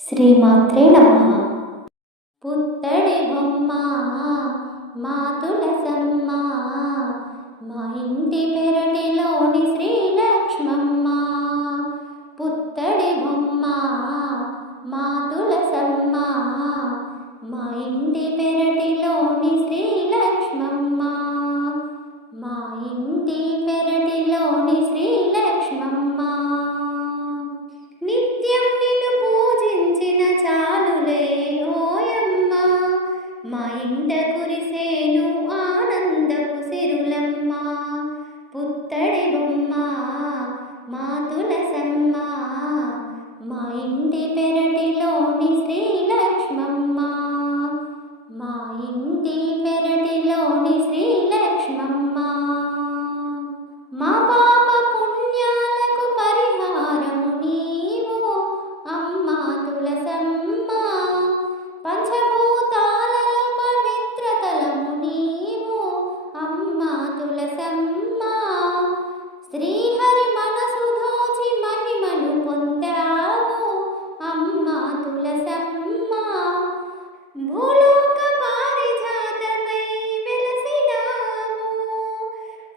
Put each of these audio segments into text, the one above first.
శ్రీమాత్రే నమః. పుత్తడి బొమ్మ మా తులసమ్మ, మా ఇంటి పెరటిలోని శ్రీలక్ష్మమ్మ. పుత్తడి బొమ్మ మా తులసమ్మ, మా ఇంటి పెరటిలోని శ్రీలక్ష్మమ్మ. మా ఇంటి పెరటిలోని శ్రీలక్ష్మమ్మ. నిత్యం నిన్ను పూజించిన చాలులే ఓయమ్మ, మా ఇంట కురిసేను ఆనందపు సిరులమ్మ. పుత్తడి బొమ్మ మా తులసమ్మ, మా ఇంటి పెరటిలోని శ్రీలక్ష్మమ్మ. మా ఇంటి పెరటిలోని శ్రీలక్ష్మమ్మ. మా పాప పుణ్యాలకు పరిహారము నీవు అమ్మా తులసమ్మ. పంచభూతాలలో పవిత్రతలము నీవు అమ్మా తులసమ్మ. శ్రీహరి మనసు దోచి మహిమను పొందావు అమ్మా తులసమ్మ. భూలోక పారిజాతమై వెలసినావు,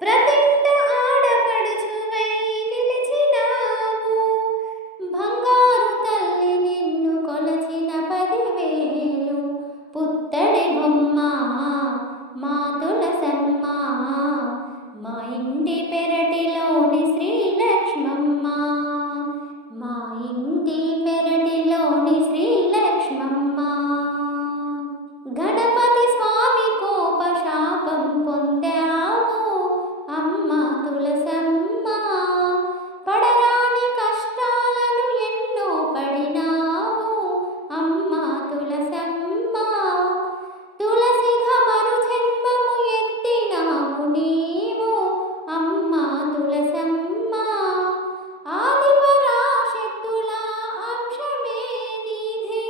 ప్రతింట ఆడపడుచువై నిలిచినావు. బంగారు తల్లి నిన్ను కొలచిన 10,000. పుత్తడి బొమ్మ మా తులసమ్మ, మా ఇంటి పెరటిలోని శ్రీలక్ష్మమ్మ. మా ఇంటి పెరటిలోని శ్రీలక్ష్మమ్మ. గణపతి స్వామి కోప శాపం పొందావు అమ్మా తులసమ్మ. పడరాని కష్టాలను ఎన్నో పడినావు అమ్మా తులసమ్మ. తులసిగా మరు జన్మము ఎత్తినావు నీవు అమ్మా తులసమ్మ. ఆదిపరాశక్తుల అంశమే నీది,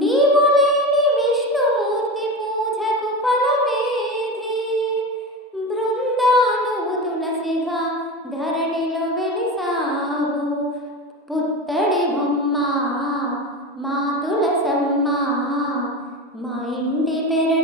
నీవు లేని విష్ణుమూర్తి పూజకు ఫలమేది. బృందానువు తులసిగా ధరణిలో వెలిసావు. పుత్తడి బొమ్మ మా తులసమ్మ, మా ఇంటి పెరటి